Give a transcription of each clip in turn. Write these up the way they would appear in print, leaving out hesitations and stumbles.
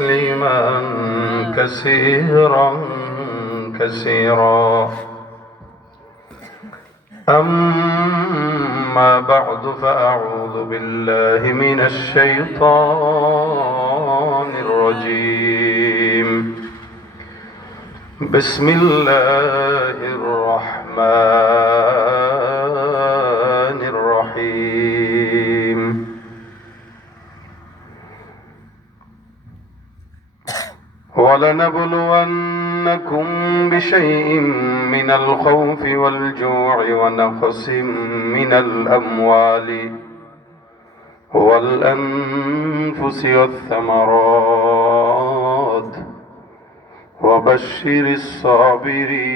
تسليما كثيرا كثيرا. أما بعد فأعوذ بالله من الشيطان الرجيم. بسم الله الرحمن الرحيم. ولنبلونكم بشيء من الخوف والجوع ونقص من الأموال والأنفس والثمرات وبشر الصابرين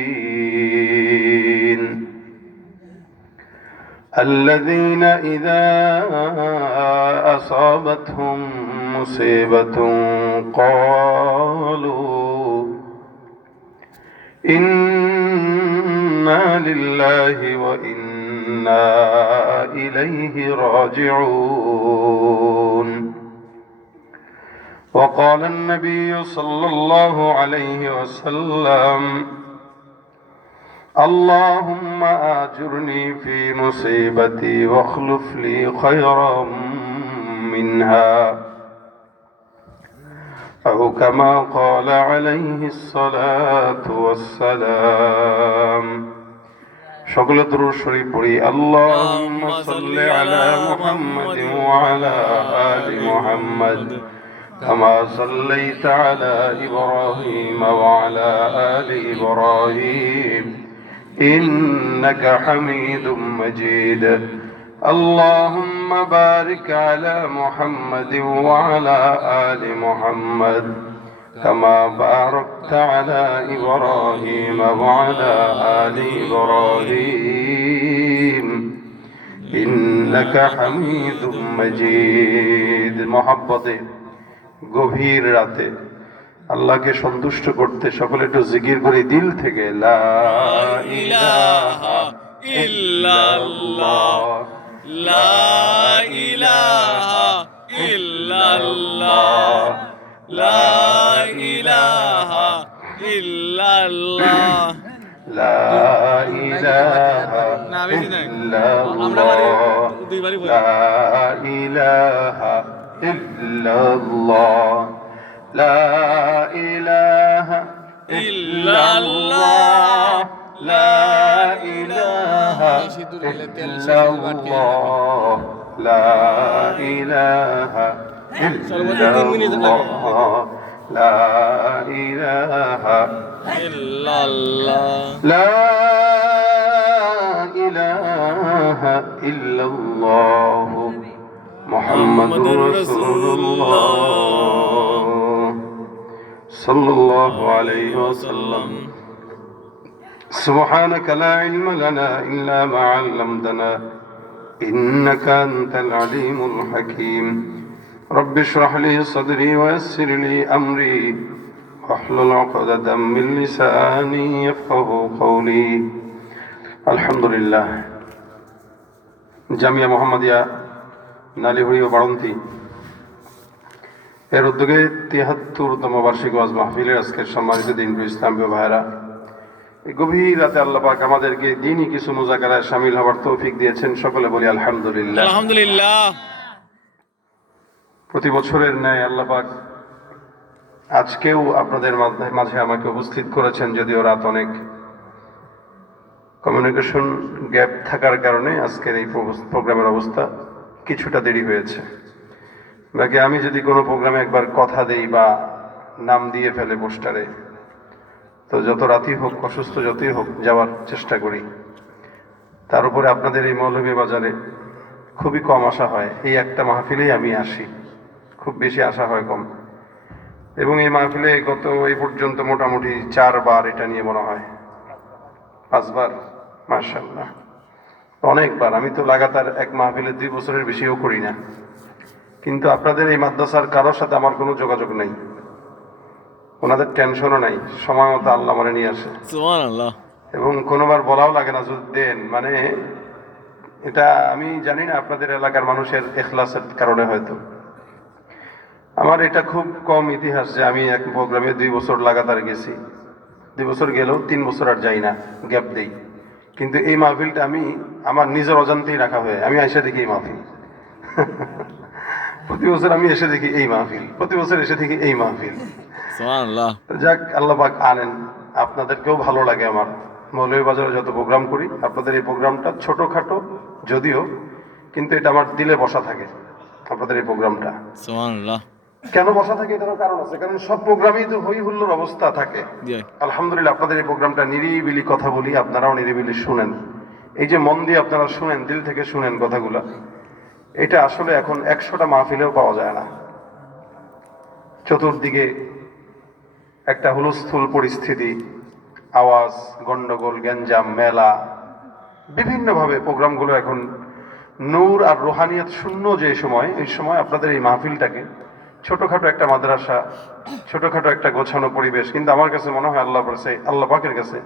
الذين إذا أصابتهم مصيبة قالوا إنا لله وإنا إليه راجعون. وقال النبي صلى الله عليه وسلم اللهم آجرني في مصيبتي واخلف لي خيرا منها أو كما قال عليه الصلاة والسلام. সকলে দুরূদ শরীফ পড়ি। اللهم صل على محمد وعلى آل محمد كما صليت على إبراهيم وعلى آل إبراهيم إنك حميد مجيد. اللهم بارك على محمد وعلى آل محمد كما باركت على إبراهيم وعلى آل إبراهيم إنك حميد مجيد. محبته গভীর রাতে আল্লাহকে সন্তুষ্ট করতে সকলে একটু জিকির করে দিল থেকে লা ইলাহা ইল্লাল্লাহ লা ইলাহা ইল্লাল্লাহ লা ইলাহা ইল্লাল্লাহ লা ইলাহা ইল্লাল্লাহ লা ইলাহা ইল্লাল্লাহ লা ইলাহা ইল্লাল্লাহ লা ইলাহা ইল্লাল্লাহ লা ইলাহা ইল্লাল্লাহ লা ইলাহা ইল্লাল্লাহ লা ইলাহা ইল্লাল্লাহ মুহাম্মাদুর রাসূলুল্লাহ সাল্লাল্লাহু আলাইহি ওয়াসাল্লাম। সুবহানাকা লা ইলমা লানা ইল্লা মা 'আল্লামতানা ইন্নাকা আনতাল আলিমুল হাকীম। রব্বি ইশরাহ লি সাদরি ওয়া ইয়াসসির লি আমরি ওয়াহলুল 'উকদাতাম মিন লিসানি ইয়াফকাহু কওলি। আলহামদুলিল্লাহ। জামিয়া মুহাম্মাদিয়া নালিহুড়ি ও বাড়ন্তী এর উদ্যোগে ৭৩তম বার্ষিক ওয়াজ মাহফিলের আজকের সম্মানিত দিনপ্রিয় ইসলামীয় ভাইরা, এই গভীর রাতে আল্লাহ পাক আমাদেরকে দিনই কিছু মুযাকারায় শামিল হওয়ার তৌফিক দিয়েছেন। সকলে বলি আলহামদুলিল্লাহ। আলহামদুলিল্লাহ। প্রতি বছরের ন্যায় আল্লাহ পাক আজকেও আপনাদের মাঝে আমাকে উপস্থিত করেছেন, যদিও রাত অনেক। কমিউনিকেশন গ্যাপ থাকার কারণে আজকের এই প্রোগ্রামের অবস্থা কিছুটা দেরি হয়েছে। বাকি আমি যদি কোনো প্রোগ্রামে একবার কথা দেই বা নাম দিয়ে ফেলে পোস্টারে, তো যত রাতই হোক, অসুস্থ যতই হোক, যাওয়ার চেষ্টা করি। তার উপরে আপনাদের এই মৌলভীবাজারে খুবই কম আসা হয়। এই একটা মাহফিলেই আমি আসি, খুব বেশি আসা হয় কম। এবং এই মাহফিলে এই পর্যন্ত মোটামুটি 4 বার এটা নিয়ে মনে হয় 5 বার, মাশাআল্লাহ অনেকবার। আমি তো লাগাতার এক মাহফিলে 2 বছরের বেশিও করি না, কিন্তু আপনাদের এই মাদ্রাসার কারোর সাথে আমার কোনো যোগাযোগ নেই, ওনাদের টেনশনও নাই। সময় মতো আল্লাহ মানে নিয়ে আসে, সুবহানাল্লাহ। এবং কোনোবার বলাও লাগে না যদি দেন। মানে এটা আমি জানি না আপনাদের এলাকার মানুষের ইখলাসের কারণে হয়তো। আমার এটা খুব কম ইতিহাস যে আমি এক প্রোগ্রামে 2 বছর লাগাতার গেছি। 2 বছর গেলেও 3 বছর আর যাই না, গ্যাপ দেই। কিন্তু এই মাহফিলটা আমি আমার নিজের অজান্তেই রাখা হয়ে আমি এসে দেখি এই মাহফিল। প্রতি বছর আমি এসে দেখি এই মাহফিল, প্রতি বছর এসে দেখি এই মাহফিল। সুবহানাল্লাহ। যাক, আল্লাহ পাক আনেন, আপনাদেরকেও ভালো লাগে আমার। মৌলভীবাজারে যত প্রোগ্রাম করি, আপনাদের এই প্রোগ্রামটা ছোটখাটো যদিও, কিন্তু এটা আমার দিলে বসা থাকে। আপনাদের এই প্রোগ্রামটা সুবহানাল্লাহ। কেন বসা থাকে এটারও কারণ আছে, কারণ সব প্রোগ্রামেই তো হই হুল্লোর অবস্থা থাকে। জি। আলহামদুলিল্লাহ আপনাদের এই প্রোগ্রামটা নিরিবিলি কথা বলি, আপনারাও নিরিবিলি শুনেন। এই যে মন দিয়ে আপনারা শুনেন, দিল থেকে শুনেন কথাগুলা, এটা আসলে এখন 100টা মাহফিলেও পাওয়া যায় না। চতুর্দিকে একটা হুলস্থুল পরিস্থিতি, আওয়াজ, গন্ডগোল, গ্যাঞ্জাম, মেলা, বিভিন্নভাবে প্রোগ্রামগুলো এখন নূর আর রোহানিয়ত শূন্য যে সময়, এই সময় আপনাদের এই মাহফিলটাকে ছোটখাটো একটা মাদ্রাসা, ছোটখাটো একটা গোছানো পরিবেশ, কিন্তু আমার কাছে মনে হয় আল্লাহ পাকের কাছে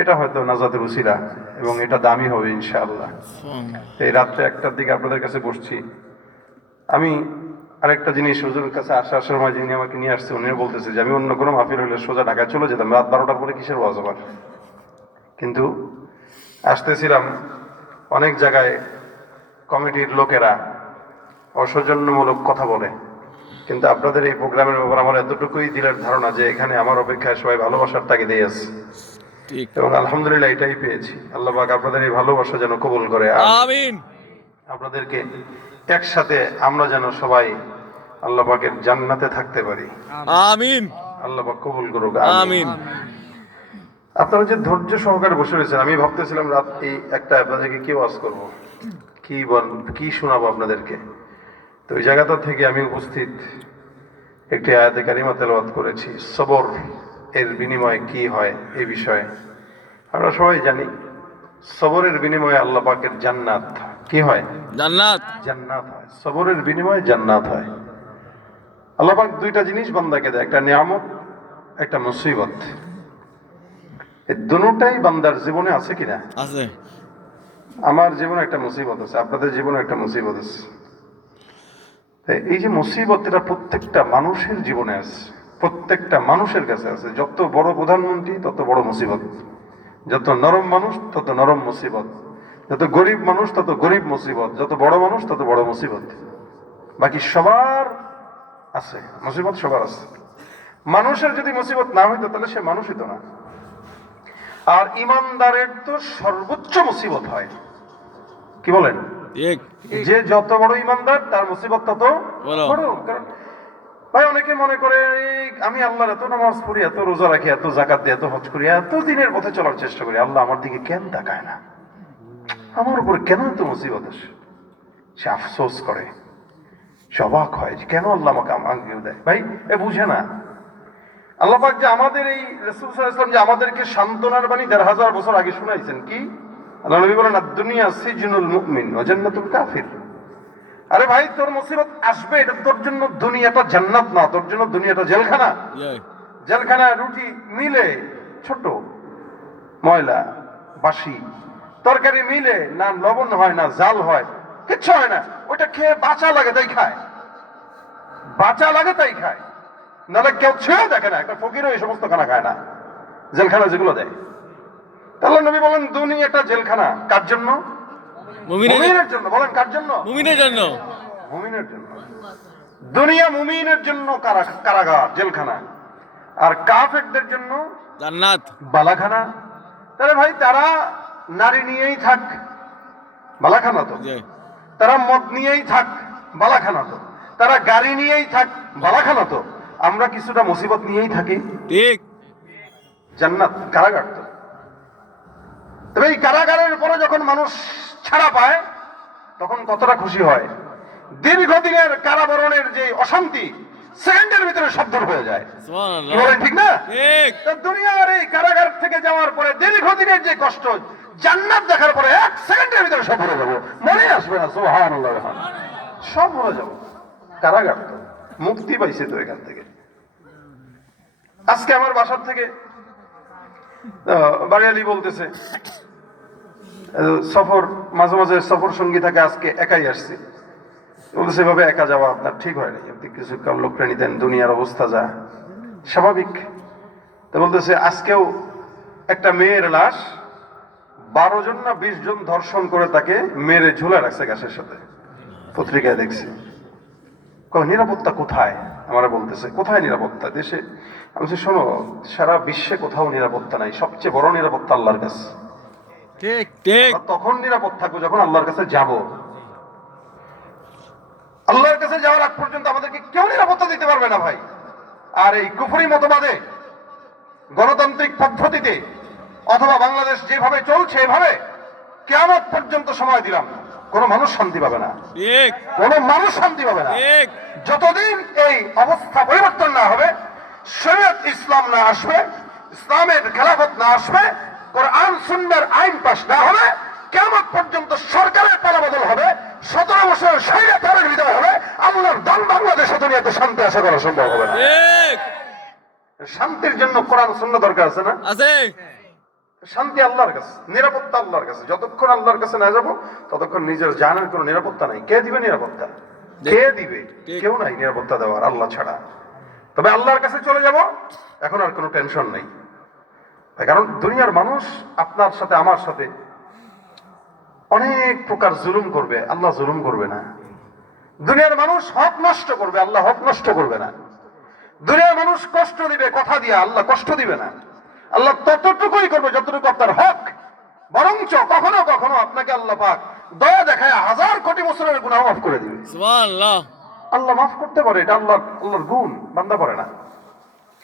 এটা হয়তো নাজাতের উসিলা এবং এটা দামি হবে ইনশাআল্লাহ। এই রাত্রে 1টার দিকে আপনাদের কাছে বসছি। আমি আরেকটা জিনিস, হুজুরের কাছে আসার সময় যিনি আমাকে নিয়ে আসছে উনিও বলতেছে যে আমি অন্য কোনো মাহফিল হলে সোজা ঢাকায় চলে যেতাম, রাত 12টার পরে কিসের ওয়াজ আবার। কিন্তু আসতেছিলাম, অনেক জায়গায় কমিটির লোকেরা অসৌজন্যমূলক কথা বলে, কিন্তু আপনাদের এই প্রোগ্রামের ব্যাপারে আমার এতটুকুই দিলের ধারণা যে এখানে আমার অপেক্ষায় সবাই ভালোবাসার তাগিদেই আছে, ঠিক। এবং আলহামদুলিল্লাহ এটাই পেয়েছি। আল্লাহ পাক আপনাদের এই ভালোবাসা যেন কবুল করে, আমিন। আপনাদেরকে একসাথে আমরা যেন সবাই আল্লাহ পাকের জান্নাতে থাকতে পারি। আমিন। আল্লাহ পাক কবুল করুক, আমিন। আপনারা যে ধৈর্য সহকারে বসে রয়েছেন, আমি ভাবতেছিলাম রাত এই একটা আপনাদেরকে কি ওয়াজ করব, কি শোনাবো আপনাদেরকে। তো ওই জায়গাটা থেকে আমি উপস্থিত একটি আয়াতে কারিমা তেলাওয়াত করেছি, সবর এর বিনিময়ে কি হয় এই বিষয়ে। আমরা সবাই জানি সবরের বিনিময়ে আল্লাহ পাকের জান্নাত কি হয়, জান্নাত। জান্নাত হয়। সবরের বিনিময়ে জান্নাত হয়। আল্লাহ পাক 2টা জিনিস বান্দাকে দেয়, একটা নিয়ামত, একটা মুসিবত। এই দুটোটাই বান্দার জীবনে আছে কিনা? আছে। আমার জীবনে একটা মুসিবত আছে, আপনাদের জীবনে একটা মুসিবত আছে। এই যে মুসিবত, এটা প্রত্যেকটা মানুষের জীবনে আছে, প্রত্যেকটা মানুষের কাছে আছে। যত বড় প্রধানমন্ত্রী তত বড় মুসিবত, যত নরম মানুষ তত নরম মুসিবত, যত গরিব মানুষ তত গরিব মুসিবত, যত বড় মানুষ তত বড় মুসিবত। বাকি সবার আছে মুসিবত, সবার আছে। মানুষের যদি মুসিবত না হইতো তাহলে সে মানুষ হইতো না। আর ইমানদারের তো সর্বোচ্চ মুসিবত হয়, কি বলেন? ঠিক। যে যত বড় ইমানদার তার মুসিবত তত বড়। বড়। কারণ ভাই অনেকে মনে করে আমি আল্লাহর এত নামাজ পড়ি, এত রোজা রাখি, এত জাকাত দিই, এত হজ করি, এত দিনের পথে চলার চেষ্টা করি, আল্লাহ আমার দিকে কেন তাকায় না, আমার উপর কেন এত মুসিবত আসে? সে আফসোস করে, সে অবাক হয় যে কেন আল্লাহ আমাকে আমাকে দেয়। ভাই এ বুঝে না আল্লাহ পাক যে আমাদের এই রাসূল সাল্লাল্লাহু আলাইহি ওয়াসাল্লাম যে আমাদেরকে সান্ত্বনার বাণী ১৫০০ বছর আগে শুনাইছেন কি? আল্লাহ নবী বলেন দুনিয়া সিজনুল মুমিন ওয়া জান্নাতুল কাফির। আরে ভাই তোর মুসিবত আসবে, এটা তোর জন্য দুনিয়াটা জান্নাত না, তোর জন্য দুনিয়াটা জেলখানা। জেলখানা রুটি মিলে ছোট, ময়লা, বাসি, তরকারি মিলে না লবণ হয় না জাল হয়, কিচ্ছু হয় না, ওইটা খেয়ে বাঁচা লাগে তাই খায়, বাঁচা লাগে তাই খায়, নাহলে কেউ ছুঁয়ে দেখে না। একটা ফকিরও এই সমস্ত খানা খায় না, জেলখানা যেগুলো দেয়। আল্লাহ নবী বলেন দুনিয়াটা জেলখানা, কার জন্য? মুমিনের জন্য। বলেন কার জন্য? মুমিনের জন্য। মুমিনের জন্য। দুনিয়া মুমিনের জন্য কারাগার, জেলখানা, আর কাফেরদের জন্য জান্নাত, বালাখানা। তাহলে ভাই তারা নারী নিয়েই থাক, বালাখানা তো। তারা মদ নিয়েই থাক, বালাখানা তো। তারা গাড়ি নিয়েই থাক, বালাখানা তো। আমরা কিছুটা মুসিবত নিয়েই থাকি, ঠিক। জান্নাত কারাগার তো। তবে এই কারাগারের পরে যখন মানুষ ছাড়া পায় তখন কতটা খুশি হয়। দীর্ঘদিনের কারাবরণের যে অশান্তি সেকেন্ডের ভিতরে সব দূর হয়ে যায়, ঠিক না? দুনিয়ার এই কারাগার থেকে যাওয়ার পরে দীর্ঘদিনের যে কষ্ট, জান্নাত দেখার পরে 1 সেকেন্ডের ভিতরে সব ভুলে যাবো, মনে আসবে না। সুবহানাল্লাহ, সব ভুলে যাবো। কারাগার তো, মুক্তি পাইছে তো এখান থেকে। আজকে আমার বাসার থেকে বাড়িয়ালি বলতেছে সফর, মাঝে মাঝে সফর সঙ্গী থাকে, আজকে একাই আসছে। বলতেছে এভাবে একা যাওয়া আপনার ঠিক হয়নি, আপনি কিছু লোক প্রাণী দেন, দুনিয়ার অবস্থা যা স্বাভাবিক। তো বলতেছে আজকেও একটা মেয়ের লাশ 12 জন না 20 জন ধর্ষণ করে তাকে মেরে ঝুলে রাখছে গাছের সাথে, পত্রিকায় দেখছি। নিরাপত্তা কোথায়? আমরা বলতেছে কোথায় নিরাপত্তা দেশে? আমি বলছি শোনো, সারা বিশ্বে কোথাও নিরাপত্তা নাই, সবচেয়ে বড় নিরাপত্তা আল্লাহর কাছে। ঠিক ঠিক। আমরা তখন নিরাপদ থাকবো যখন আল্লাহর কাছে যাব। আল্লাহর কাছে যাওয়ার আগ পর্যন্ত আমাদেরকে কেউ নিরাপত্তা দিতে পারবে না ভাই। আর এই কুফরি মতবাদে, গণতান্ত্রিক পদ্ধতিতে অথবা বাংলাদেশ যেভাবে চলছে এভাবে কিয়ামত পর্যন্ত সময় দিলাম, কোন মানুষ শান্তি পাবে না, ঠিক কোন মানুষ শান্তি পাবে না। ঠিক। যতদিন এই অবস্থা পরিবর্তন না হবে, শরীয়ত ইসলাম না আসবে, ইসলামের খেলাফত না আসবে, কোরআন সুন্নাহর আইন পাশ না হবে, কিয়ামত পর্যন্ত সরকারের পালাবদল হবে, 17 বছরের স্বৈরাচারের বিদায় হবে, আল্লাহর দান বাংলাদেশে দুনিয়াতে শান্তি আশা করা সম্ভব হবে না। ঠিক শান্তির জন্য কোরআন সুন্নাহ দরকার আছে না? আছে। শান্তি আল্লাহর কাছে, নিরাপত্তা আল্লাহর কাছে। যতক্ষণ আল্লাহর কাছে না যাবো ততক্ষণ নিজের জানের কোনো নিরাপত্তা নাই। কে দিবে নিরাপত্তা? কে দিবে? কেউ নাই নিরাপত্তা দেওয়ার আল্লাহ ছাড়া। তবে আল্লাহর কাছে চলে যাব, এখন আর কোনো টেনশন নেই। কারণ দুনিয়ার মানুষ আপনার সাথে আমার সাথে অনেক প্রকার জুলুম করবে, আল্লাহ জুলুম করবে না। দুনিয়ার মানুষ হক নষ্ট করবে, আল্লাহ হক নষ্ট করবে না। দুনিয়ার মানুষ কষ্ট দিবে কথা দিয়ে, আল্লাহ কষ্ট দিবে না। আল্লাহ ততটুকুই করবে যতটুকু আপনার হক। বরঞ্চ কখনো কখনো আপনাকে আল্লাহ পাক দয়া দেখায় 1000 কোটি বছরের গুনাহ মাফ করে দিবে। সুবহানাল্লাহ। আল্লাহ মাফ করতে পারে, এটা আল্লাহর গুণ, বান্দা পারে না।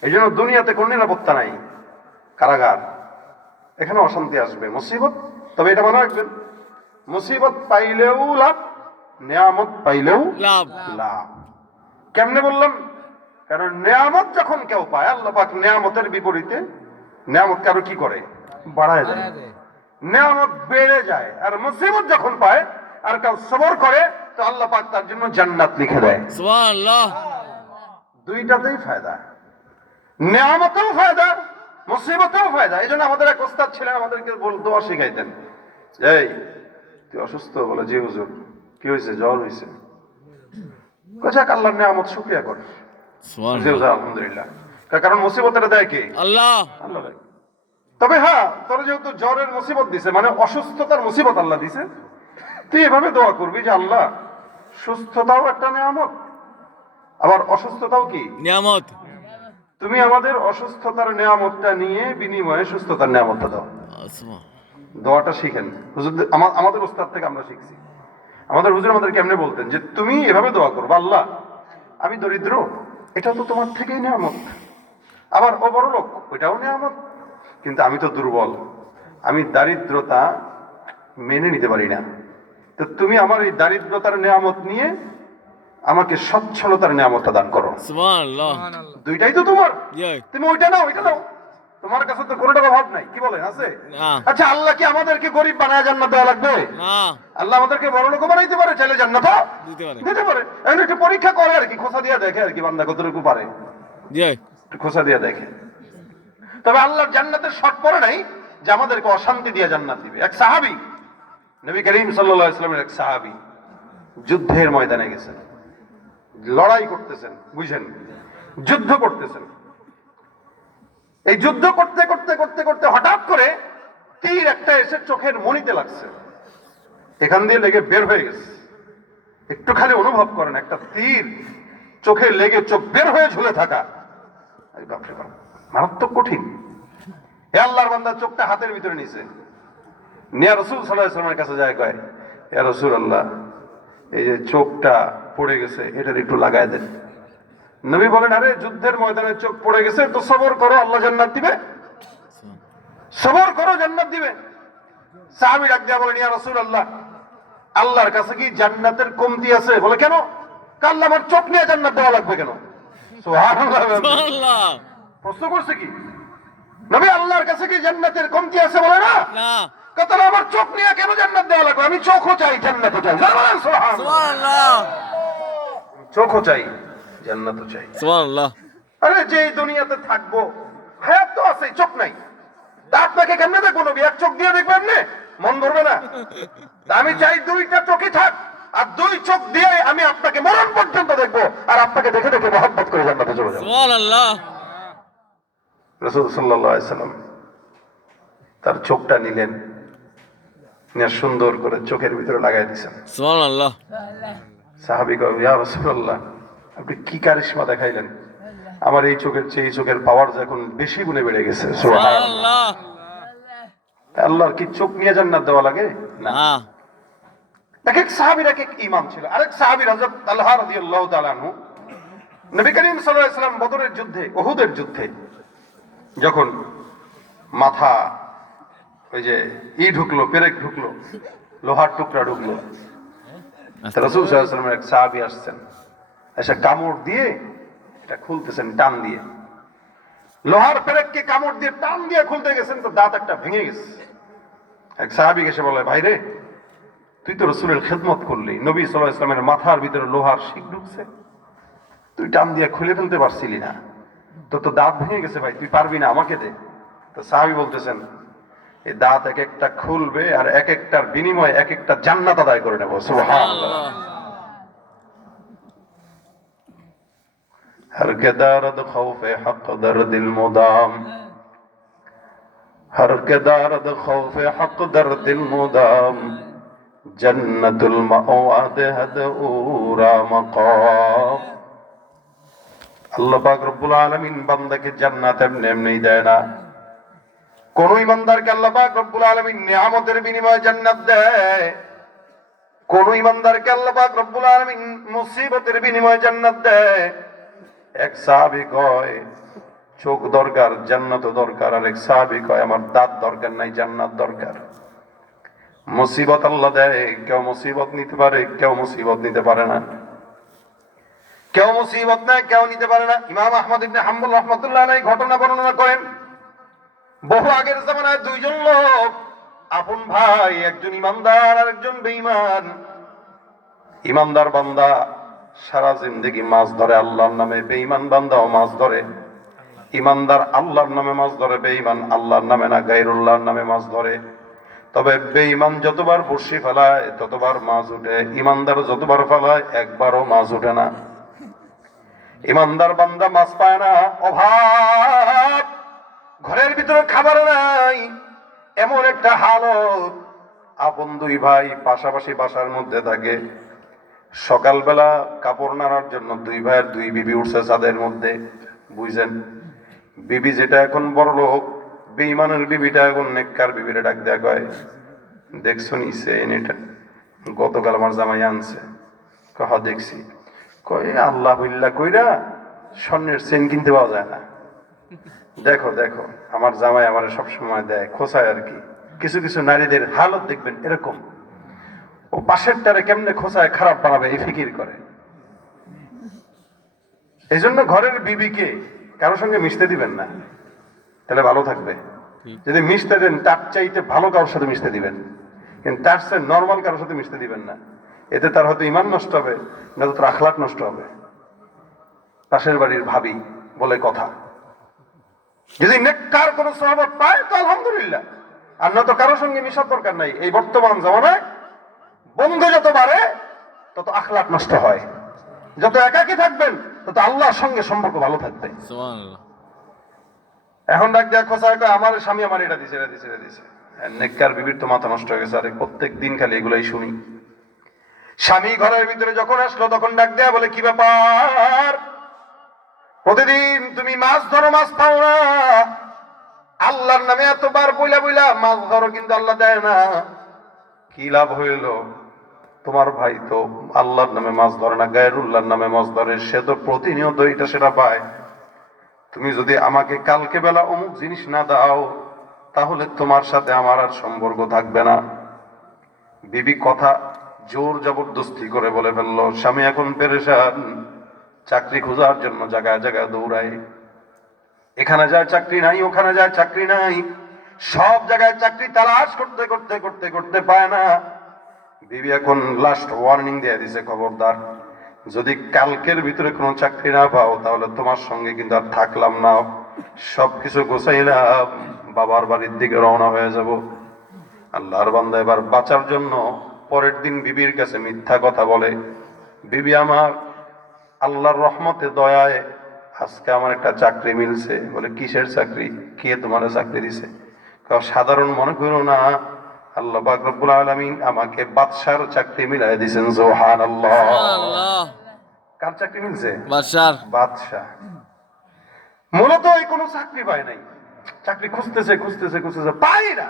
এই জন্য দুনিয়াতে কোন নিরাপত্তা নাই, কারাগার। এখানে অশান্তি আসবে, মুসিবত। তবে এটা মনে রাখবেন, মুসিবত পাইলেও লাভ, নিয়ামত পাইলেও লাভ। লাভ। কেমনে বললাম? কারণ নিয়ামত যখন কেউ পায়, আল্লাহ পাক নিয়ামতের বিপরীতে নিয়ামত কারো কি করে? বাড়ায় দেয়, নিয়ামত বেড়ে যায়। আর মুসিবত যখন পায় আর কেউ সবর করে, তো আল্লাহ পাক তার জন্য জান্নাত লিখে দেয়। সুবহানাল্লাহ। দুইটাতেই ফায়দা, নিয়ামতেও ফায়দা, মুসিবতেও ফায়দা। এই জন্য আমাদের এক ওস্তাদ ছিলেন, আমাদেরকে দোয়া শিখাইতেন। এই তুই অসুস্থ? বলে জি হুজুর। কি হয়েছে? জ্বর হয়েছে। যাক আল্লাহর নিয়ামত শুকরিয়া কর। জি হুজুর আলহামদুলিল্লাহ। কারণ মুসিবতটা দেয় কে? আল্লাহ। আল্লাহ দেয়। তবে হ্যাঁ, তোর যেহেতু জ্বরের মুসিবত দিছে, মানে অসুস্থতার মুসিবত আল্লাহ দিছে, তুই এভাবে দোয়া করবি যে আল্লাহ সুস্থতাও একটা নিয়ামত, আবার অসুস্থতাও কি নিয়ামত। তুমি আমাদের অসুস্থতার নিয়ামতটা নিয়ে বিনিময়ে সুস্থতার নিয়ামতটা দাও। দোয়াটা শিখেন হুজুর, আমাদের ওস্তাদ থেকে আমরা শিখছি। আমাদের হুজুর আমাদের কেমনে বলতেন যে তুমি এভাবে দোয়া করবো, আল্লাহ আমি দরিদ্র, এটা তো তোমার থেকেই নিয়ামত। আবার ও বড় লোক, ওইটাও নিয়ামত, কিন্তু আমি তো দুর্বল, আমি দারিদ্রতা মেনে নিতে পারি না। তো তুমি আমার এই দারিদ্রতার নিয়ামত নিয়ে আমাকে সচ্ছলতার নিয়ামতটা দান করো। সুবহানাল্লাহ। দুইটাই তো তোমার, জি। তুমি ওইটা নাও, ওইটা নাও। তোমার কাছে তো কোনো টাকা অভাব নাই, কি বলেন আছে? না। আচ্ছা আল্লাহ কি আমাদেরকে গরিব বানায় জান্নাত দেওয়া লাগবে? না। আল্লাহ আমাদেরকে বড় লোক বানাইতে পারে, চাইলে জান্নাত দিতে পারে। দিতে পারে। এখন একটু পরীক্ষা করে আর কি, খোঁচা দিয়ে দেখে আর কি বান্দা কতটুকু পারে, জি। একটু খোঁচা দিয়ে দেখে। তবে আল্লাহর জান্নাতের শর্ত পড়ে নাই যে আমাদেরকে অশান্তি দিয়ে জান্নাত দিবে। এক সাহাবী, নবী করিম সাল্লাল্লাহু আলাইহি ওয়াসাল্লামের এক সাহাবী যুদ্ধের ময়দানে গেছেন, লড়াই করতেছেন, বুঝেন, যুদ্ধ করতেছেন। এই যুদ্ধ করতে করতে করতে করতে হঠাৎ করে তীর একটা এসে চোখের মণিতে লাগছে, এখান দিয়ে লেগে বের হয়ে গেছে। একটু খালি অনুভব করেন, একটা তীর চোখে লেগে চোখ বের হয়ে ঝুলে থাকা, বাপরে বাপ, মারাত্মক কঠিন। হে আল্লাহর বান্দা চোখটা হাতের ভিতরে নিছে, নিয়া রাসূল সাল্লাল্লাহু আলাইহি ওয়াসাল্লামের কাছে যায়, কয় ইয়া রাসূলুল্লাহ, এই যে চোখটা পড়ে গেছে, এটার একটু লাগায় দেন। নবী বলেন, আরে যুদ্ধের ময়দানে চোখ পড়ে গেছে তো সবর করো, আল্লাহ জান্নাত দিবে, সবর করো, জান্নাত দিবে। সাহাবী ডাক দিয়া বলেন, ইয়া রাসূলুল্লাহ, আল্লাহর কাছে কি জান্নাতের কমতি আছে? বলে কেন? আল্লাহ আমার চোখ নিয়ে জান্নাত দেওয়া লাগবে কেন? সুবহানাল্লাহ। সুবহানাল্লাহ। প্রশ্ন করছে কি নবী, আল্লাহর কাছে কি জান্নাতের কমতি আছে? বলে না। না। তাহলে আমার চোখ নিয়ে কেন জান্নাত দেওয়া লাগবে? আমি চোখও চাই, জান্নাতও চাই। সুবহানাল্লাহ। সুবহানাল্লাহ। চোখও চাই, জান্নাতও চাই। সুবহানাল্লাহ। আরে যে দুনিয়াতে থাকবো, হায়াত তো আছে, চোখ নাই, তা আপনাকে কেমনে দেখবো নবী? এক চোখ দিয়ে দেখবেন না, মন ধরবে না? তা আমি চাই দুইটা চোখই থাক, আর 2 চোখ দিয়ে আমি আপনাকে মরণ পর্যন্ত দেখবো, আর আপনাকে দেখে দেখে মহব্বত করে জান্নাতে চলে যাবো। সুবহানাল্লাহ। রাসূল সাল্লাল্লাহু আলাইহি সাল্লাম তার চোখটা নিলেন, নিয়ে সুন্দর করে চোখের ভিতরে লাগাই দিয়েছেন। সুবহানাল্লাহ। সাহাবী কয়, ইয়া রাসূলুল্লাহ, আপনি কি কারিশমা দেখাইলেন, আমার এই চোখের চেয়ে এই চোখের পাওয়ার যখন বেশি গুণে বেড়ে গেছে। সুবহানাল্লাহ। সুবহানাল্লাহ। আল্লাহর কি চোখ নিয়ে জান্নাত দেওয়া লাগে না? না। এক এক সাহাবীর এক এক ঈমান ছিল। আরেক সাহাবী হযরত তালহা রাদিয়াল্লাহু তাআলা আনহু, নবী করিম সাল্লাল্লাহু আলাইহি ওয়াসাল্লাম বদরের যুদ্ধে, উহুদের যুদ্ধে যখন মাথা ওই যে ঢুকলো, পেরেক ঢুকলো, লোহার টুকরা ঢুকলো, রাসূল সাল্লাল্লাহু আলাইহি ওয়াসাল্লামের এক সাহাবী আসছেন, এসে কামড় দিয়ে এটা খুলতেছেন টান দিয়ে, লোহার পেরেককে কামড় দিয়ে টান দিয়ে খুলতে গেছেন, তো দাঁত একটা ভেঙে গেছে। এক সাহাবী এসে বলে, ভাই রে, তুই তো রাসূলের খেদমত করলি, নবী সাল্লাল্লাহু আলাইহি ওয়াসাল্লামের মাথার ভিতরে লোহার শিক ঢুকছে, তুই টান দিয়ে খুলে ফেলতে পারছিলি না, তো তো দাঁত ভেঙে গেছে, ভাই তুই পারবি না, আমাকে দে। তো সাহাবী বলতেছেন, এই দাঁত এক একটা খুলবে আর এক একটার বিনিময়ে এক একটা জান্নাত আদায় করে নেব। সুবহানাল্লাহ। हर के दारद खौफ हक दर्दिल मुदाम, हर के दारद खौफ हक दर्दिल मुदाम, जन्नतुल मावाद हद उरा मकाम। আল্লাহ পাক রব্বুল আলামিন বান্দাকে জান্নাত এমনি এমনি দেয় না। কোন ইমানদারকে আল্লাহ পাক রব্বুল আলামিন নিয়ামতের বিনিময়ে জান্নাত দেয়, কোন ইমানদারকে আল্লাহ পাক রব্বুল আলামিন মুসিবতের বিনিময়ে জান্নাত দেয়। এক সাহাবী কয় চোখ দরকার, জান্নাত দরকার, আর এক সাহাবী কয় আমার দাঁত দরকার নাই, জান্নাত দরকার। মুসিবত আল্লাহ দেয়, কেউ মুসিবত নিতে পারে, কেউ মুসিবত নিতে পারে না, কেউ মুসিবত নেয়, কেউ নিতে পারে না। ইমাম আহমদ ইবনে হাম্বল রাহমাতুল্লাহ আলাইহি ঘটনা বর্ণনা করেন, বহু আগের জামানায় 2 জন লোক, আপন ভাই, একজন ইমানদার আর একজন বেঈমান। ইমানদার বান্দা সারা জিন্দেগি মাছ ধরে আল্লাহর নামে, বেঈমান বান্দাও মাছ ধরে। ইমানদার আল্লাহর নামে মাছ ধরে, বেঈমান আল্লাহর নামে না, গায়রুল্লাহর নামে মাছ ধরে। তবে বেঈমান যতবার বর্ষি ফেলায় ততবার মাছ উঠে, ইমানদার যতবার ফেলায় একবারও মাছ উঠে না। ইমানদার বান্দা মাছ পায় না, অভাব, ঘরের ভিতরে খাবার নাই, এমন একটা হালত। আপন 2 ভাই পাশাপাশি বাসার মধ্যে থাকে, সকালবেলা কাপড় নাড়ার জন্য 2 ভাইয়ের 2 বিবি উঠছে ছাদের মধ্যে। বুঝছেন, বিবি যেটা এখন বড় লোক, বেঈমানের বিবিটা এখন নেককার বিবিরে ডাক দেয়া কয়, দেখছো নিছে এটা গতকাল আমার জামাই আনছে। কহ দেখছি। কয় আল্লাহ বিল্লাহ কইরা স্বর্ণের চেন কিনতে পাওয়া যায় না, দেখো দেখো আমার জামাই আমার সবসময় দেয় খোঁচায় আর কি। কিছু কিছু নারীদের হালত দেখবেন এরকম, ও পাশেরটারে কেমনে খোঁচায় খারাপ বানাবে এই ফিকির করে। এই জন্য ঘরের বিবিকে কারোর সঙ্গে মিশতে দিবেন না, তাহলে ভালো থাকবে। যদি মিশতে দেন তার চাইতে ভালো কারোর সাথে মিশতে দিবেন, কিন্তু তার চেয়ে নর্মাল কারোর সাথে মিশতে দিবেন না। এতে তার হয়তো ঈমান নষ্ট হবে, না তো তার আখলাক নষ্ট হবে। পাশের বাড়ির ভাবি বলে কথা, যদি নেককার কোন সহবত পায় তো আলহামদুলিল্লাহ, আর না তো কারোর সঙ্গে মিশার দরকার নাই। এই বর্তমান জামানায় বন্ধু যত বাড়ে তত আখলাক নষ্ট হয়, যত একাকী থাকবেন তত আল্লাহর সঙ্গে সম্পর্ক ভালো থাকবে। সুবহানাল্লাহ। এখন ডাক দেয়া খোঁচায় কয় আমার স্বামী আমার এটা দিছে, এটা দিছে, এটা দিছে। নেককার বিবির তো মাথা নষ্ট হয়ে গেছে, আরে প্রত্যেক দিন খালি এগুলাই শুনি। স্বামী ঘরের ভিতরে যখন আসলো তখন ডাক দেয়া বলে, কি ব্যাপার, প্রতিদিন তুমি মাছ ধরো মাছ পাও না, আল্লাহর নামে এতবার বইলা বইলা মাছ ধরো কিন্তু আল্লাহ দেয় না, কি লাভ হইল? তোমার ভাই তো আল্লাহর নামে মাছ ধরে না, গায়রুল্লাহর নামে মাছ ধরে, সে তো প্রতিনিয়ত এটা সেটা পায়। তুমি যদি আমাকে কালকে বেলা অমুক জিনিস না দাও তাহলে তোমার সাথে আমার আর সম্পর্ক থাকবে না। বিবি কথা জোর জবরদস্তি করে বলে ফেললো। স্বামী এখন পেরেশান, চাকরি খোঁজার জন্য জায়গায় জায়গায় দৌড়ায়, এখানে যায় চাকরি নাই, ওখানে যায় চাকরি নাই, সব জায়গায় চাকরি তালাশ করতে করতে করতে করতে পায় না। বিবি এখন লাস্ট ওয়ার্নিং দিয়ে দিছে, খবরদার, যদি কালকের ভিতরে কোনো চাকরি না পাও তাহলে তোমার সঙ্গে কিন্তু আর থাকলাম না, সবকিছু গোছাইলাম, বাবার বাড়ির দিকে রওনা হয়ে যাব। আল্লাহর বান্দা এবার বাঁচার জন্য পরের দিন বিবির কাছে মিথ্যা কথা বলে, বিবি আমার আল্লাহর রহমতে দয়ায় আজকে আমার একটা চাকরি মিলছে। বলে কিসের চাকরি? কে তোমার চাকরি দিছে? সাধারণ মনে করো না, আল্লাহ পাক রব্বুল আলামিন আমাকে বাদশার চাকরি মিলাই দিয়েছেন। সুবহানাল্লাহ। আল্লাহ কার চাকরি মিলছে? বাদশার। বাদশা। মূলত এই কোনো চাকরি পায় নাই, চাকরি খুঁজতেছে খুঁজতেছে খুঁজতেছে পাই না।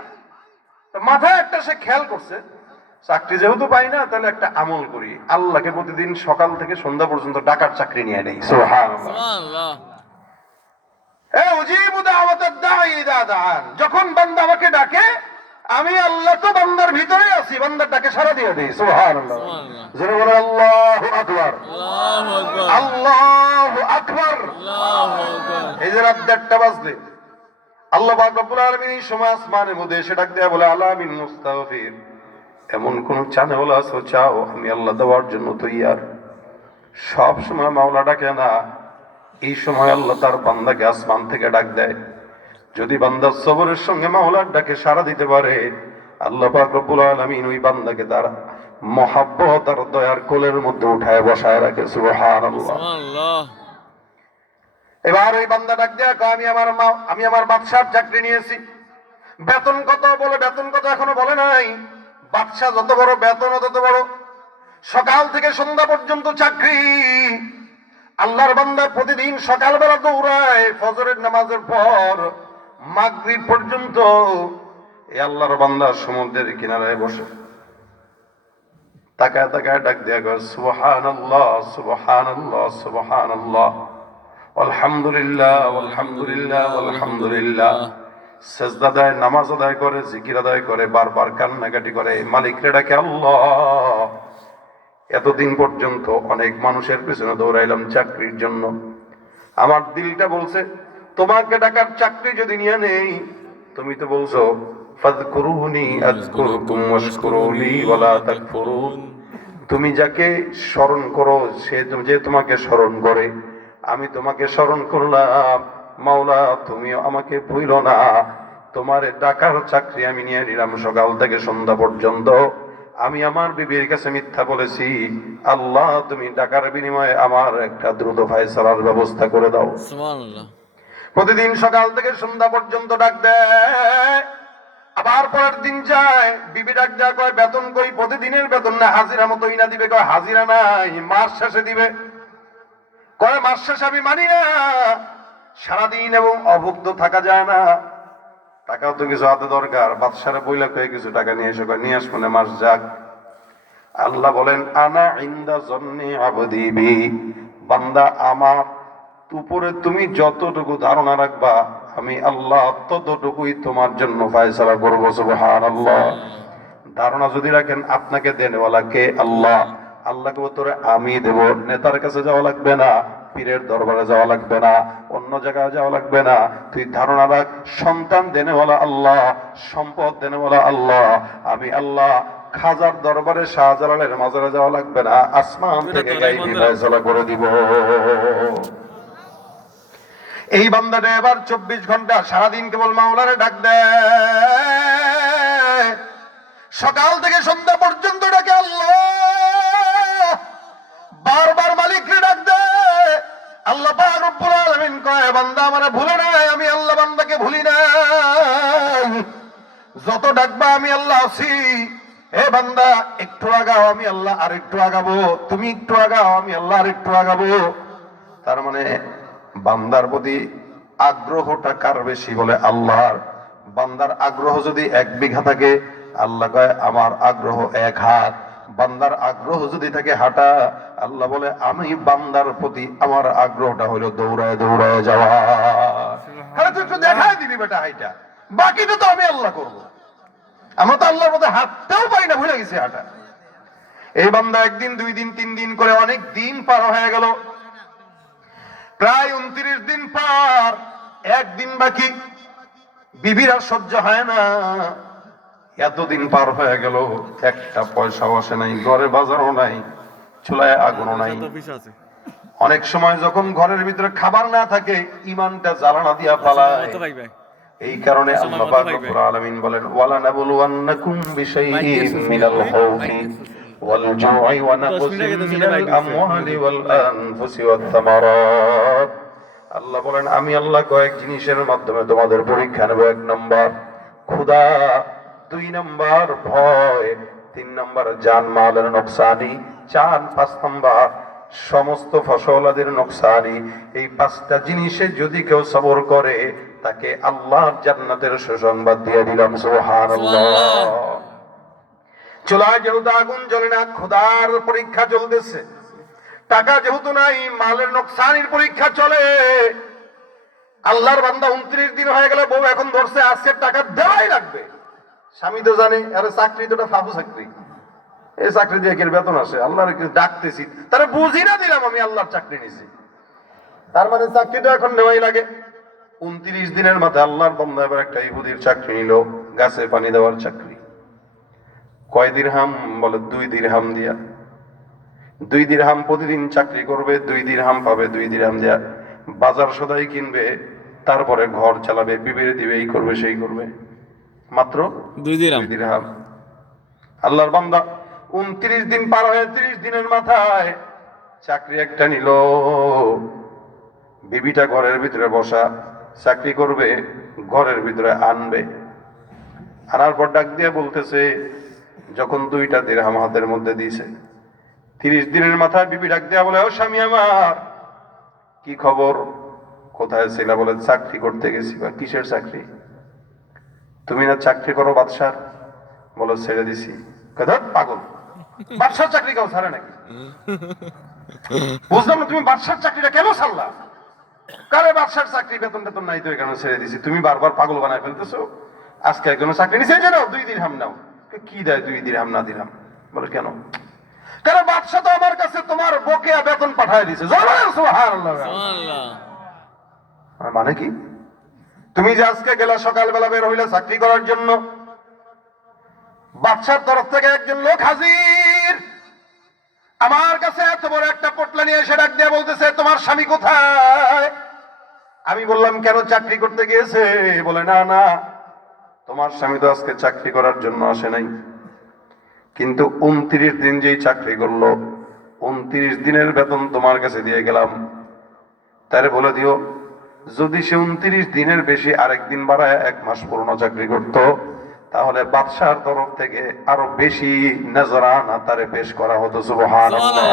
তো মাথায় একটা সে খেয়াল করছে, চাকরি যেহেতু পাই না তাহলে একটা আমল করি, আল্লাহকে প্রতিদিন সকাল থেকে সন্ধ্যা পর্যন্ত ডাকার চাকরি নিয়ে নেই। সুবহানাল্লাহ। সুবহানাল্লাহ। উজিবু দাওয়াতাদ দাঈ ইযা দাআন। যখন বান্দা আমাকে ডাকে আমি আল্লাহ তো বান্দার ভিতরে আছি, বান্দার ডাকে সাড়া দিয়ে দেই। সুবহানাল্লাহ। সুবহানাল্লাহ। জোরে বলেন আল্লাহু আকবার। আল্লাহু আকবার। আল্লাহু আকবার। আল্লাহু আকবার। এই যে রাত 1:30 বাজলে আল্লাহ পাক রব্বুল আলামিন এই সময় আসমানের মধ্যে এসে ডাক দেয়া বলে, আলা মিন মুস্তাগফির। এমন কোন চানেওয়ালা আছো চাও, আমি আল্লাহ দেওয়ার জন্য তৈয়ার। সব সময় মাওলা ডাকে না, এই সময় আল্লাহ তার বান্দাকে আসমান থেকে ডাক দেয়। যদি বান্দা সবরের সঙ্গে মাওলার ডাকে সাড়া দিতে পারে, আল্লাহ পাক রব্বুল আলামিন ওই বান্দাকে তার মহাব্বত আর দয়ার কোলের মধ্যে উঠায় বসায় রাখে। সুবহানাল্লাহ। সুবহানাল্লাহ। এবার ওই বান্দা ডাক দেয়া কয়, আমি আমার বাদশার চাকরি নিয়েছি। বেতন কত? বলে বেতন কত এখনো বলে নাই। বাদশা যত বড় বেতন তত বড়। সকাল থেকে সন্ধ্যা পর্যন্ত চাকরি। আল্লাহর বান্দা প্রতিদিন সকালবেলা দৌড়ায়, ফজরের নামাজের পর মাগরিব পর্যন্ত এই আল্লাহর বান্দা সমুদ্রের কিনারায় বসে তাকায় তাকায় ডাক দেয়া কয়, সুবহানাল্লাহ সুবহানাল্লাহ সুবহানাল্লাহ আলহামদুলিল্লাহ আলহামদুলিল্লাহ আলহামদুলিল্লাহ। সেজদা দেয়, নামাজ আদায় করে, জিকির আদায় করে, বারবার কান্নাকাটি করে, মালিকরে ডাকে আল্লাহ। এতদিন পর্যন্ত অনেক মানুষের পেছনে দৌড়াইলাম চাকরির জন্য, আমার দিলটা বলছে তোমাকে ডাকার চাকরি যদি নিয়ে নেই, তুমি তো বলছো ফাযকুরুনি আযকুরকুম ওয়াশকুরুলি ওয়ালা তাকফুরুন। তুমি যাকে স্মরণ করো সে যে তোমাকে স্মরণ করে, আমি তোমাকে স্মরণ করলাম। মাওলা তুমিও আমাকে ভুলো না। তোমার ডাকার চাকরি আমি নিয়ে নিলাম সকাল থেকে সন্ধ্যা পর্যন্ত। আমি আমার বিবির কাছে মিথ্যা বলেছি, আল্লাহ তুমি ডাকার বিনিময়ে আমার একটা দ্রুত ফায়সালার ব্যবস্থা করে দাও। সুবহানাল্লাহ। প্রতিদিন সকাল থেকে সন্ধ্যা পর্যন্ত ডাক দেয়। আবার পরের দিন যায়, বিবি ডাক দেয়া কয়, বেতন কই? প্রতিদিনের বেতন না, হাজিরা মতোই না দিবে। কয় হাজিরা নাই, মাস শেষে দিবে। কয় মাস শেষে আমি মানি না, সারাদিন এবং অভুক্ত থাকা যায় না, টাকাও তো কিছু হাতে দরকার। বাদশারে বইলা কয়ে কিছু টাকা নিয়ে এসে, কয় নিয়ে আসবো না, মাস যাক। আল্লাহ বলেন, আনা ইনদা জন্নি আবদি বি। বান্দা আমার উপরে তুমি যতটুকু ধারণা রাখবা, আমি আল্লাহ ততটুকুই তোমার জন্য ফায়সালা করবো। সুবহানাল্লাহ। ধারণা যদি রাখেন আপনাকে দেনওয়ালা কে? আল্লাহ। আল্লাহকে তোরে আমি দেব। নেতার কাছে যাওয়া লাগবে না, পীরের দরবারে যাওয়া লাগবে না, অন্য জায়গায় যাওয়া লাগবে না। তুই ধারণা রাখ, সন্তান দেনেওয়ালা আল্লাহ, সম্পদ দেনেওয়ালা আল্লাহ। আমি আল্লাহ। খাজার দরবারে শাহজালালের মাজারে যাওয়া লাগবে না, আসমান থেকে গাইবি ফয়সালা করে দিব। এই বান্দাটা এবার 24 ঘন্টা সারাদিন কেবল মাওলারে ডাক দেয়। সকাল থেকে সন্ধ্যা পর্যন্ত ডাকে আল্লাহ, বারবার মালিকরে ডাক দেয়। আল্লাহ পাক রব্বুল আলামিন কয়, বান্দা আমারে ভুলে নাই, আমি আল্লাহ বান্দাকে ভুলি নাই। যত ডাকবা আমি আল্লাহ আছি। হে বান্দা একটু আগাও, আমি আল্লাহ আর একটু আগাবো। তুমি একটু আগাও, আমি আল্লাহ আর একটু আগাবো। তার মানে বান্দার প্রতি আগ্রহটা কার বেশি? বলে আল্লাহর। বান্দার আগ্রহ যদি 1 বিঘা থাকে, আল্লাহ কয় আমার আগ্রহ 1 হাত। বান্দার আগ্রহ যদি থাকে হাঁটা, আল্লাহ বলে আমি বান্দার প্রতি আমার আগ্রহটা হলো দৌড়ায় দৌড়ায় যাওয়া। তাহলে তুই একটু দেখাই দিবি বেটা হাইটা, বাকিটা তো আমি আল্লাহ করবো। আমরা তো আল্লাহর মধ্যে হাঁটতেও পারি না, ভুলে গেছি হাঁটা। এই বান্দা 1 দিন 2 দিন 3 দিন করে অনেক দিন পার হয়ে গেল। প্রায় 29 দিন পার, 1 দিন বাকি। বিবির আর সহ্য হয় না, এতদিন পার হয়ে গেল, একটা পয়সাও আসে নাই, ঘরে বাজারও নাই, চুলায় আগুনও নাই। অনেক সময় যখন ঘরের ভিতরে খাবার না থাকে, ইমানটা জ্বালানা দিয়া পালায়। এই কারণে আল্লাহ পাক রব্বুল আলামিন বলেন ওয়ালা নাবলুওয়ান্নাকুম বিশাইইন মিনাল খাউফি ওয়াল জু'i ওয়া নাকসিম মিনাল আমওয়ালি ওয়াল আনফুসি ওয়াত থামারাত। আল্লাহ বলেন আমি আল্লাহ কয়েক জিনিসের মাধ্যমে তোমাদের পরীক্ষা নেব। 1 নম্বর ক্ষুধা, 2 নম্বর ভয়, 3 নম্বর জানমালের নোকসানি, 5 নম্বর সমস্ত ফসলাদের নোকসানি। এই 5টা জিনিসে যদি কেউ সবর করে তাকে আল্লাহর জান্নাতের সুসংবাদ দিয়ে দিলাম। সুবহানাল্লাহ। চুলায় যেহেতু আগুন জ্বলে না, ক্ষুধার পরীক্ষা চলতেছে। টাকা যেহেতু নাই, মালের নোকসানির পরীক্ষা চলে। আল্লাহর বান্দা 29 দিন হয়ে গেল, বউ এখন ধরছে আজকে টাকা দেওয়াই লাগবে। স্বামী তো জানে আরে চাকরি তো ফাবু চাকরি, এই চাকরি দিয়ে কি বেতন আসে? আল্লাহর ডাকতেছি, তারা বুঝি না দিলাম আমি আল্লাহর চাকরি নিছি, তার মানে চাকরি তো এখন নেওয়াই লাগে। 29 দিনের মাথায় আল্লাহর বান্দা এবার একটা ইহুদির চাকরি নিল, গাছে পানি দেওয়ার চাকরি। কয় দিরহাম? বলে 2 দিরহাম দিয়া। 2 দিরহাম প্রতিদিন চাকরি করবে, 2 দিরহাম পাবে, 2 দিরহাম দিয়া বাজার সদাই কিনবে, তারপরে ঘর চালাবে, বিবিরে দিবে, এই করবে সেই করবে। মাত্র 2 দিরহাম। আল্লাহর বান্দা 29 দিন পার হয়ে 30 দিনের মাথায় চাকরি একটা নিল। বিবিটা ঘরের ভিতরে বসা, চাকরি করবে, ঘরের ভিতরে আনবে। আনার পর ডাক দিয়ে বলতেছে, যখন 2টা দিরহাম হাতের মধ্যে দিয়েছে, 30 দিনের মাথায় বিবি ডাক দিয়া বলে, ও স্বামী আমার, কি খবর? কোথায় ছিলা? বলে চাকরি করতে গেছি। কিসের চাকরি? তুমি না চাকরি করো বাদশার? বলো ছেড়ে দিছি। কথা পাগল, বাদশার চাকরি কেউ ছাড়ে নাকি? বুঝলাম না, তুমি বাদশার চাকরিটা কেন ছাড়লা? কারে বাদশার চাকরি, বেতন টেতন নাই তো এই কারণে ছেড়ে দিছি। তুমি বারবার পাগল বানায় ফেলতেছো। আজকে একজনের চাকরি নিছে, এই যে নাও 2 দিরহাম নাও। কি দেয় 2 দিরহাম না দিরহাম? বলে কেন? কারণ বাদশা তো আমার কাছে তোমার বকেয়া বেতন পাঠায় দিছে। সুবহানাল্লাহ। মানে কি? তুমি যে আজকে গেলা সকালবেলা বের হইলে চাকরি করার জন্য, বাদশার তরফ থেকে একজন লোক হাজির আমার কাছে, এত বড় একটা পোটলা নিয়ে এসে ডাক দিয়ে বলতেছে, তোমার স্বামী কোথায়? আমি বললাম কেন, চাকরি করতে গিয়েছে? বলে না না, তোমার স্বামী তো আজকে চাকরি করার জন্য আসে নাই, কিন্তু 29 দিন যেই চাকরি করলো, 29 দিনের বেতন তোমার কাছে দিয়ে গেলাম। তারে বলে দিও, যদি সে 29 দিনের বেশি আরেকদিন বাড়ায় 1 মাস পূর্ণ চাকরি করত, তাহলে বাদশার তরফ থেকে আরো বেশি নজরানা তারে পেশ করা হতো। সুবহানাল্লাহ।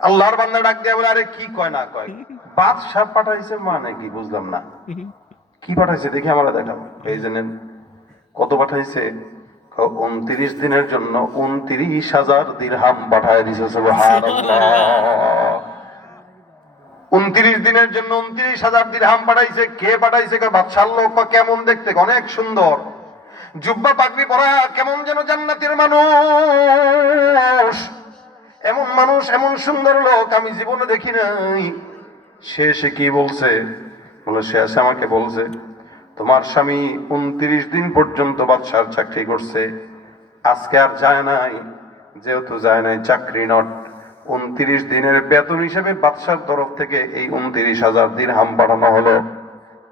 আল্লাহর বান্দা ডাক দিয়া বলে, আরে কি কয় না কয়, বাদশা পাঠাইছে মানে কি? বুঝলাম না, কি পাঠাইছে দেখি আমরা দেখাবো। এই জন্য কত পাঠাইছে? 29 দিনের জন্য 29,000 দিরহাম পাঠায় দিছে। সুবহানাল্লাহ। 29 দিনের জন্য 29,000 দিরহাম পাঠাইছে। কে পাঠাইছে? বাদশার লোক। কেমন দেখতে? অনেক সুন্দর, জুব্বা পাগড়ি পরা, কেমন যেন জান্নাতের মানুষ। এমন মানুষ, এমন সুন্দর লোক আমি জীবনে দেখি নাই। সে কি বলছে? বলে সে এসে আমাকে বলছে, তোমার স্বামী 29 দিন পর্যন্ত বাদশার চাকরি করছে, আজকে আর যায় নাই। যেহেতু যায় নাই, চাকরি নট, 29 দিনের বেতন হিসেবে বাদশার তরফ থেকে এই 29,000 দিরহাম পাঠানো হলো।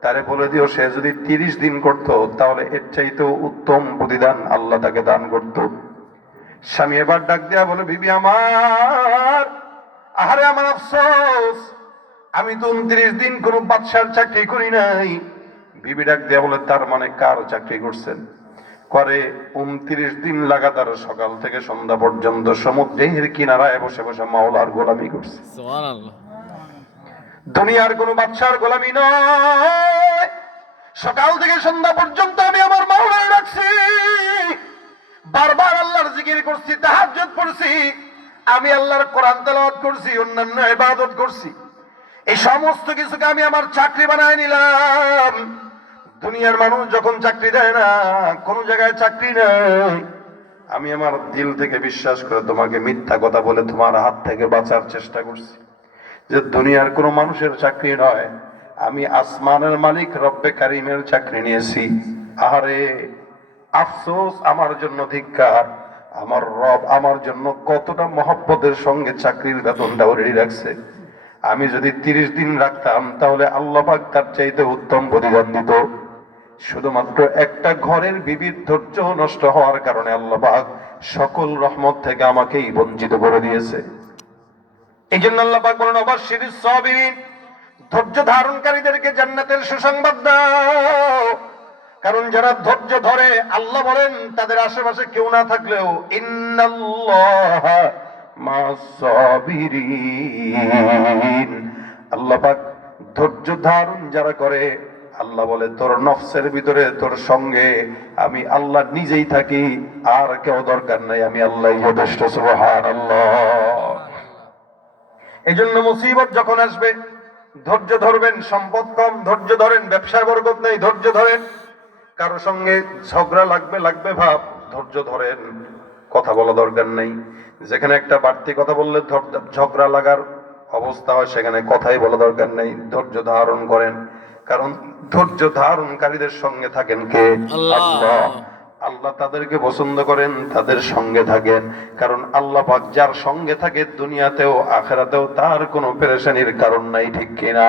তারে বলে দিও, সে যদি 30 দিন করত, তাহলে এর চাইতেও উত্তম প্রতিদান আল্লাহ তাকে দান করত। স্বামী এবার ডাক দেয়া বলে, বিবি আমার, আহারে আমার আফসোস, আমি তো 29 দিন কোন বাদশার চাকরি করি নাই। বিবি ডাক দেয়া বলে, তার মানে কার চাকরি করছেন? করে 29 দিন লাগাতার সকাল থেকে সন্ধ্যা পর্যন্ত সমুদ্রের কিনারায় বসে বসে মাওলার গোলামি করছে। সুবহানাল্লাহ। দুনিয়ার কোন বাদশার গোলামি নয়। সকাল থেকে সন্ধ্যা পর্যন্ত আমি আমার মাওলার রাখছি, বারবার আল্লাহর জিকির করছি, তাহাজ্জুদ পড়ছি, আমি আল্লাহর কোরআন তেলাওয়াত করছি, অন্যান্য ইবাদত করছি। এই সমস্ত কিছুকে আমি আমার চাকরি বানায় নিলাম। দুনিয়ার মানুষ যখন চাকরি দেয় না, কোন জায়গায় চাকরি নেই, আমি আমার দিল থেকে বিশ্বাস করে তোমাকে মিথ্যা কথা বলে তোমার হাত থেকে বাঁচার চেষ্টা করছি, যে দুনিয়ার কোন মানুষের চাকরি নয়, আমি আসমানের মালিক রব্বে কারিমের চাকরি নিয়েছি। আহারে আফসোস, আমার জন্য ধিক্কার। আমার রব আমার জন্য কতটা মহব্বতের সঙ্গে চাকরির বেতনটাও রেডি রাখছে। আমি যদি 30 দিন রাখতাম তাহলে আল্লাহ পাক তার চাইতে উত্তম প্রতিদান দিত। শুধুমাত্র একটা ঘরের বিবির ধৈর্য নষ্ট হওয়ার কারণে আল্লাহ পাক সকল রহমত থেকে আমাকেই বঞ্চিত করে দিয়েছে। এই জন্য আল্লাহ পাক বলেন, অবশ্যিরিস সাবিরিন, ধৈর্য ধারণকারীদেরকে জান্নাতের সুসংবাদ দাও। কারণ যারা ধৈর্য ধরে, আল্লাহ বলেন তাদের আশেপাশে কেউ না থাকলেও ইন্নাল্লাহা মা'আস সাবিরিন, আল্লাহ পাক ধৈর্য ধারণ যারা করে, আল্লাহ বলে তোর নফসের ভিতরে তোর সঙ্গে আমি আল্লাহ নিজেই থাকি, আর কেউ দরকার নাই, আমি আল্লাহই যথেষ্ট। সুবহানাল্লাহ। এই জন্য মুসিবত যখন আসবে ধৈর্য ধরবেন। সম্পদ কম, ধৈর্য ধরেন। ব্যবসায় বরকত নেই, ধৈর্য ধরেন। কারো সঙ্গে ঝগড়া লাগবে ভাব, ধৈর্য ধরেন। কথা বলা দরকার নেই। যেখানে একটা বাড়তি কথা বললে ঝগড়া লাগার অবস্থা হয়, সেখানে কথাই বলা দরকার নেই, ধৈর্য ধারণ করেন। কারণ ধৈর্য ধারণকারীদের সঙ্গে থাকেন কে? আল্লাহ। আল্লাহ তাদেরকে পছন্দ করেন, তাদের সঙ্গে থাকেন। কারণ আল্লাহ পাক যার সঙ্গে থাকে দুনিয়াতেও আখিরাতেও তার কোনো পেরেশানির কারণ নাই, ঠিক কিনা?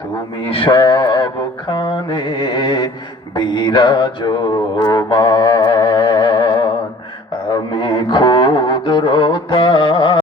তুমি সবখানে বিরাজমান, আমি ক্ষুদ্রতা